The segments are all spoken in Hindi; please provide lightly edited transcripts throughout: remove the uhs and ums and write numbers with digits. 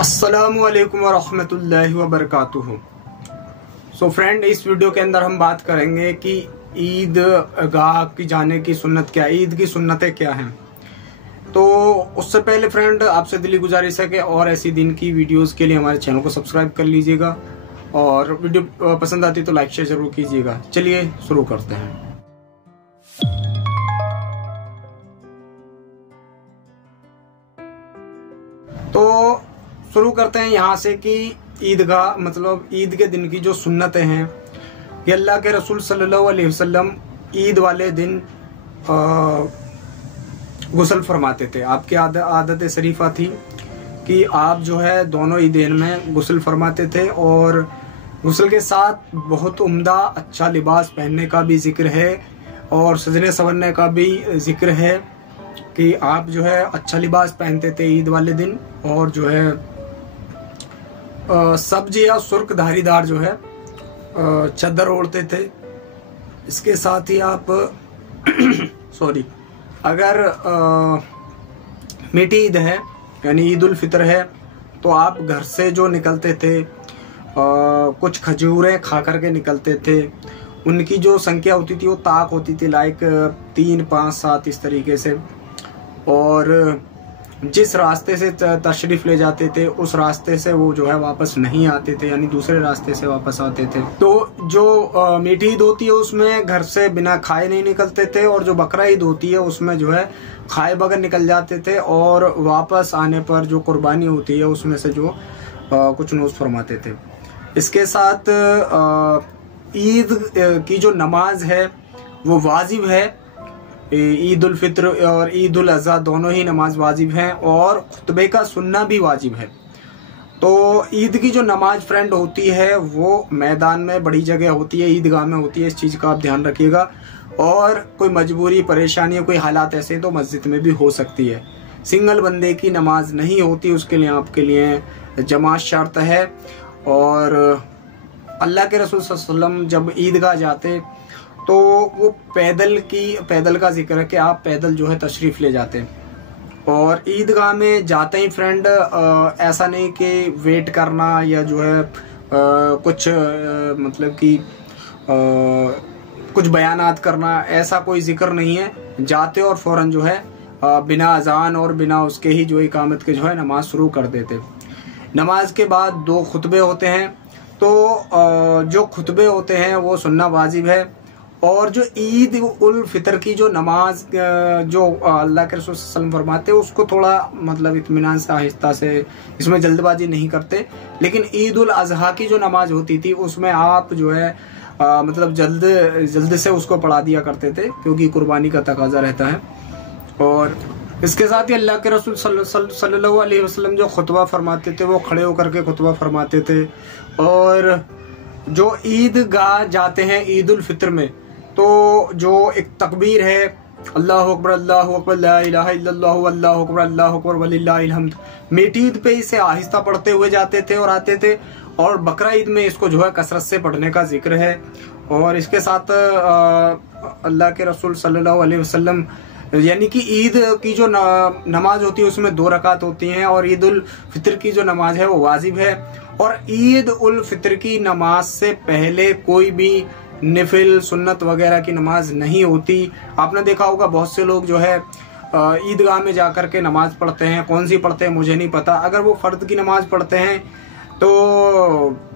अस्सलामुअलैकुम वरहमतुल्लाहि वबरकातुहू। सो फ्रेंड, इस वीडियो के अंदर हम बात करेंगे कि ईद गाह की जाने की सुन्नत क्या है, ईद की सुन्नतें क्या हैं। तो उससे पहले फ्रेंड, आपसे दिली गुजारिश है कि और ऐसी दिन की वीडियोस के लिए हमारे चैनल को सब्सक्राइब कर लीजिएगा और वीडियो पसंद आती तो लाइक शेयर जरूर कीजिएगा। चलिए शुरू करते हैं। तो शुरू करते हैं यहाँ से कि ईदगाह मतलब ईद के दिन की जो सुन्नतें हैं कि अल्लाह के रसूल सल्लल्लाहु अलैहि वसल्लम ईद वाले दिन गुस्ल फरमाते थे। आपकी आदत शरीफा थी कि आप जो है दोनों ईदैन में गुस्ल फरमाते थे और गुस्ल के साथ बहुत उम्दा अच्छा लिबास पहनने का भी जिक्र है और सजने संवरने का भी जिक्र है कि आप जो है अच्छा लिबास पहनते थे ईद वाले दिन और जो है सब्ज या सुर्ख धारीदार जो है चादर ओढ़ते थे। इसके साथ ही आप सॉरी, अगर मीठी ईद है यानी ईद उल फितर है तो आप घर से जो निकलते थे कुछ खजूरें खा करके निकलते थे। उनकी जो संख्या होती थी वो ताक होती थी, लाइक 3, 5, 7 इस तरीके से। और जिस रास्ते से तशरीफ ले जाते थे उस रास्ते से वो जो है वापस नहीं आते थे, यानी दूसरे रास्ते से वापस आते थे। तो जो मीठी ईद होती है उसमें घर से बिना खाए नहीं निकलते थे और जो बकरा ईद होती है उसमें जो है खाए बगैर निकल जाते थे और वापस आने पर जो कुर्बानी होती है उसमें से जो कुछ नोश फरमाते थे। इसके साथ ईद की जो नमाज है वो वाजिब है। ईद उल फित्र और ईद उल अज़हा दोनों ही नमाज वाजिब हैं और खुतबे का सुनना भी वाजिब है। तो ईद की जो नमाज फ्रेंड होती है वो मैदान में बड़ी जगह होती है, ईदगाह में होती है। इस चीज़ का आप ध्यान रखिएगा। और कोई मजबूरी परेशानी कोई हालात ऐसे तो मस्जिद में भी हो सकती है। सिंगल बंदे की नमाज नहीं होती, उसके लिए आपके लिए जमात शर्त है। और अल्लाह के रसूल सल्लल्लाहु अलैहि वसल्लम जब ईदगाह जाते तो वो पैदल का जिक्र है कि आप पैदल जो है तशरीफ ले जाते। और ईदगाह में जाते ही फ्रेंड ऐसा नहीं कि वेट करना या जो है कुछ मतलब कि कुछ बयानात करना, ऐसा कोई जिक्र नहीं है। जाते और फौरन जो है बिना अजान और बिना उसके ही जो इकामत के जो है नमाज शुरू कर देते। नमाज के बाद 2 खुतबे होते हैं। तो जो खुतबे होते हैं वो सुनना वाजिब है। और जो ईद उल फितर की जो नमाज जो अल्लाह के रसूल सल्लल्लाहु अलैहि वसल्लम फरमाते उसको थोड़ा मतलब इत्मीनान से आहिस्ता से, इसमें जल्दबाजी नहीं करते। लेकिन ईद उल अज़हा की जो नमाज होती थी उसमें आप जो है मतलब जल्द से उसको पढ़ा दिया करते थे क्योंकि कुर्बानी का तकाजा रहता है। और इसके साथ ही अल्लाह के रसूल सल्लल्लाहु अलैहि वसल्लम जो खुतबा फरमाते थे वो खड़े होकर के खुतबा फरमाते थे। और जो ईदगाह जाते हैं ईद उल फितर में तो जो एक तकबीर है अल्लाहु अकबर ला इलाहा इल्लल्लाहु अल्लाहु अकबर वलिल्लाहिल हम्द, मीठी ईद पे इसे आहिस्ता पढ़ते हुए जाते थे और आते थे। और बकरा ईद में इसको जो है कसरत से पढ़ने का जिक्र है। और इसके साथ अल्लाह के रसूल सल्लल्लाहु अलैहि वसल्लम यानी कि ईद की जो नमाज होती है उसमें 2 रकात होती हैं और ईद उल फितर की जो नमाज है वो वाजिब है। और ईद उल फितर की नमाज से पहले कोई भी नफिल सुन्नत वगैरह की नमाज नहीं होती। आपने देखा होगा बहुत से लोग जो है ईदगाह में जाकर के नमाज पढ़ते हैं। कौन सी पढ़ते हैं मुझे नहीं पता। अगर वो फर्द की नमाज पढ़ते हैं तो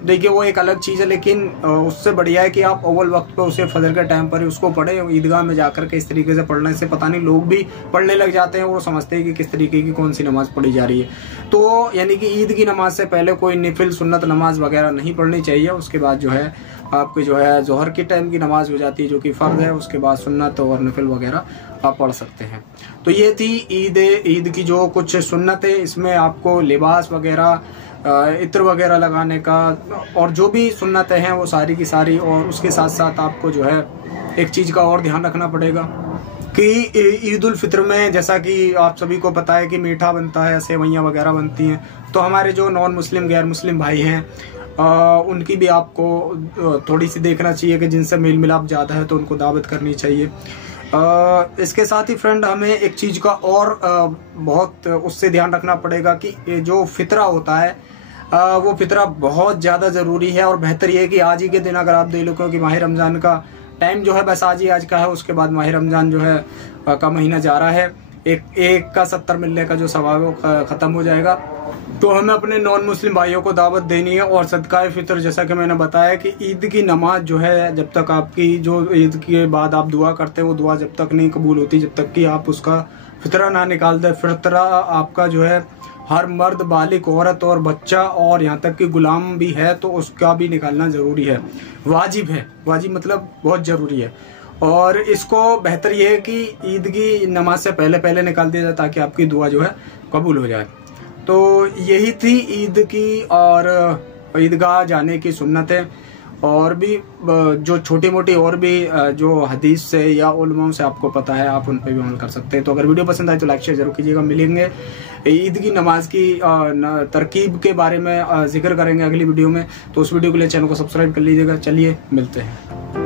देखिए वो एक अलग चीज़ है, लेकिन उससे बढ़िया है कि आप अव्वल वक्त पे उसे फजर के टाइम पर ही उसको पढ़े। ईदगाह में जाकर के इस तरीके से पढ़ने से पता नहीं लोग भी पढ़ने लग जाते हैं, वो समझते हैं कि किस तरीके की कौन सी नमाज पढ़ी जा रही है। तो यानी कि ईद की नमाज से पहले कोई नफिल सुन्नत नमाज वगैरह नहीं पढ़नी चाहिए। उसके बाद जो है आपकी जो है जोहर के टाइम की नमाज हो जाती है जो कि फ़र्ज है। उसके बाद सुन्नत और नफिल वगैरह आप पढ़ सकते हैं। तो ये थी ईद की जो कुछ सुन्नत है। इसमें आपको लिबास वगैरह इत्र वगैरह लगाने का और जो भी सुन्नतें हैं वो सारी की सारी। और उसके साथ साथ आपको जो है एक चीज़ का और ध्यान रखना पड़ेगा कि ईद उल फितर में जैसा कि आप सभी को पता है कि मीठा बनता है, सेवइयाँ वगैरह बनती हैं। तो हमारे जो नॉन मुस्लिम गैर मुस्लिम भाई हैं उनकी भी आपको थोड़ी सी देखना चाहिए कि जिनसे मेल मिलाप ज़्यादा है तो उनको दावत करनी चाहिए। इसके साथ ही फ्रेंड हमें एक चीज़ का और बहुत उससे ध्यान रखना पड़ेगा कि ये जो फितरा होता है वो फितरा बहुत ज़्यादा ज़रूरी है। और बेहतर ये है कि आज ही के दिन अगर आप देख लो, क्योंकि माह रमज़ान का टाइम जो है बस आज का है, उसके बाद माह रमज़ान जो है का महीना जा रहा है, एक का 70 मिलने का जो सवाब है ख़त्म हो जाएगा। तो हमें अपने नॉन मुस्लिम भाइयों को दावत देनी है। और सदका फितर, जैसा कि मैंने बताया कि ईद की नमाज जो है, जब तक आपकी जो ईद के बाद आप दुआ करते हैं वो दुआ जब तक नहीं कबूल होती, जब तक कि आप उसका फितरा ना निकाल दे। फितरा आपका जो है हर मर्द, बालिग, औरत और बच्चा और यहाँ तक कि गुलाम भी है तो उसका भी निकालना ज़रूरी है, वाजिब है। वाजिब मतलब बहुत ज़रूरी है। और इसको बेहतर ये है कि ईद की नमाज से पहले निकाल दिया जाए ताकि आपकी दुआ जो है कबूल हो जाए। तो यही थी ईद की और ईदगाह जाने की सुन्नतें। और भी जो छोटी मोटी और भी जो हदीस से या उलमाओं से आपको पता है, आप उन पर भी अमल कर सकते हैं। तो अगर वीडियो पसंद आए तो लाइक शेयर जरूर कीजिएगा। मिलेंगे ईद की नमाज की तरकीब के बारे में जिक्र करेंगे अगली वीडियो में, तो उस वीडियो के लिए चैनल को सब्सक्राइब कर लीजिएगा। चलिए मिलते हैं।